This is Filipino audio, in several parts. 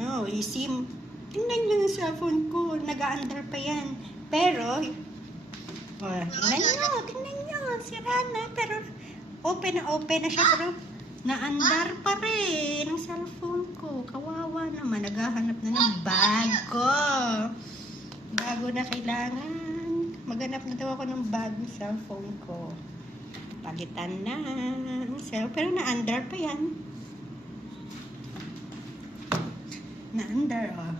Oh, isim. Tingnan nyo yung cellphone ko. Nag-a-under pa yan. Pero, tingnan nyo. Sira na. Pero, open na siya. Pero, na-under pa rin ang cellphone ko. Kawawa naman. Naghahanap na ng bago. Bago na kailangan. Maghanap na daw ako ng bagong cellphone ko. Palitan na. Pero na-under pa yan. Na-under, oh.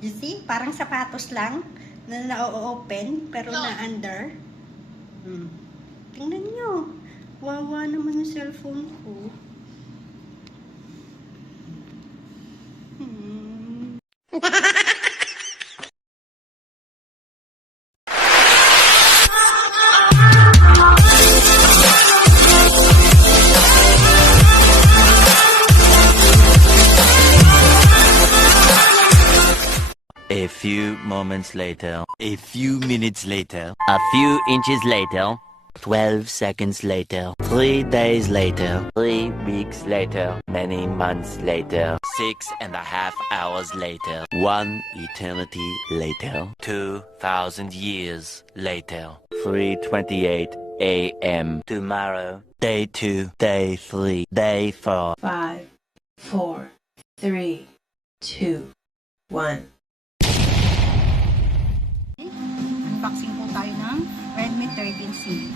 You see? Parang sapatos lang na na-open, pero na-under. Tingnan nyo. Wawa naman yung cellphone ko. A few moments later, a few minutes later, a few inches later, 12 seconds later, 3 days later, 3 weeks later, many months later, 6.5 hours later, 1 eternity later, 2,000 years later, 3:28 a.m. tomorrow, day 2, day 3, day 4. 5, 4, 3, 2, 1. Unboxing po tayo ng Redmi 13C.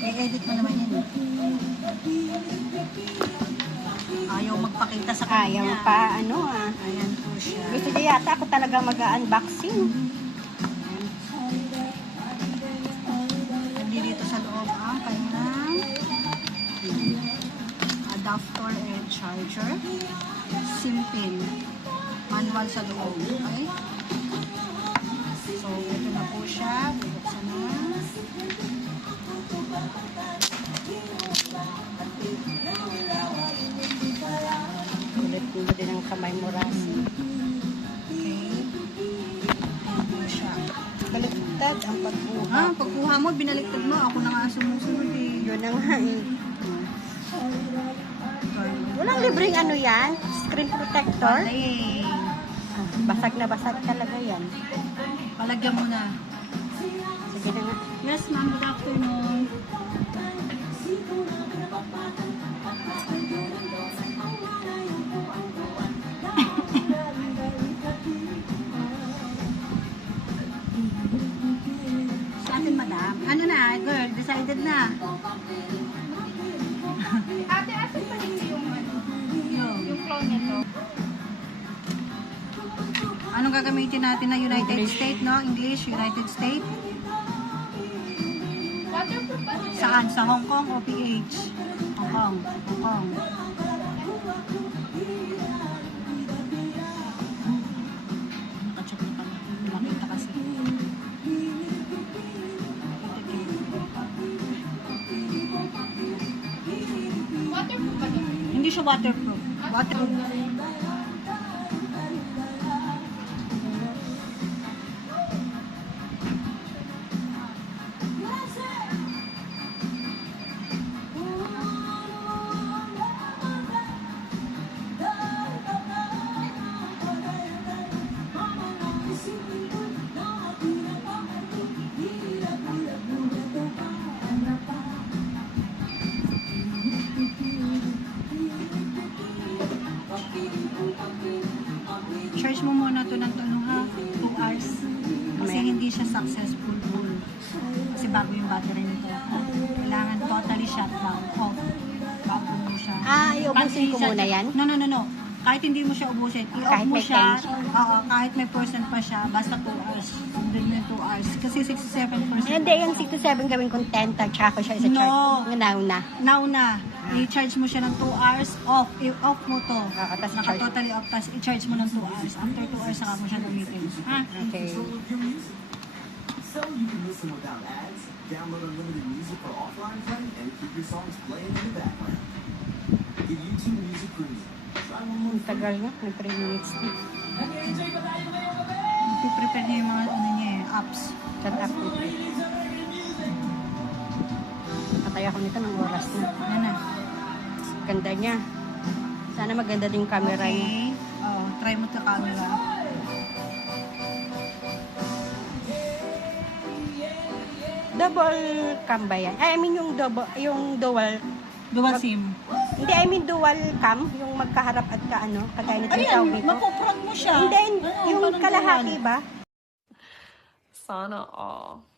I-edit mo naman yun. Ayaw magpakita sa kanya. Ayaw pa, Ayan po siya. Gusto niya yata ako talaga mag-unboxing. Nandito sa loob ang kanyang adapter and charger. SIM pin. Manual sa loob. Okay? So, ito na po siya. Buksan na. Kulit din ang kamay mo, Rasi. Okay. Ayan po siya. Baliktad ang pagkuha. Pagkuha mo, binaliktad mo. Ako na nga sumusunod eh. Yun na nga eh. Walang libreng yan? Screen protector? Basag na basag talaga yan. Palagyan mo na. Sige na nga. Yes, ma'am. Good afternoon. Sa atin, madam. Ano na, girl? Decided na. Ate, asan pa dito yung clone nito? Anong gagamitin natin na United States, no? English, United States? Waterproof ba siya? Saan? Sa Hong Kong o PH? Hong Kong. Hong Kong. Nakacheck na pala. Makita kasi. Waterproof ba siya? Hindi siya waterproof. Waterproof. Charge mo muna ito ng 2 hours. Kasi hindi siya successful full. Kasi bago yung battery nito. Kailangan totally shutdown. Off. Bago mo siya. Iubusin ko muna yan? No. Kahit hindi mo siya ubusin. I-off Kahit mo may siya. tension. Oo, kahit may percent pa siya. Basta 2 hours. Sundin mo yung 2 hours. Kasi 67%. Hindi, yung 6 to 7 gawin kong 10, tsaka ko siya isa-charge. No. Now na. Now na. I-charge mo siya ng 2 hours, off. I-off mo to. tas Naka-totally off, tapos i-charge mo ng 2 hours. After 2 hours, saka mo siya gamitin. Ha? Okay. So you can listen without ads, download unlimited music for offline play, and keep your songs playing in the background. Get YouTube Music Premium. Try one month Ang tagal nga, may 3 minutes na. Ipiprepare niya yung mga ano niya eh, apps. Chat up ko. Patay ako nito ng oras na. Yan na. Ganda niya. Sana maganda din yung camera niya. Okay. Oh, try mo sa camera. Double cam ba yan? I mean yung dual. Dual SIM. Hindi, I mean dual cam. Yung magkaharap at kaano. Kagaya nito yung tawag Ayan, dito. mapuprank mo siya. Hindi, Ano, yung parang kalahati dual. ba? Sana all.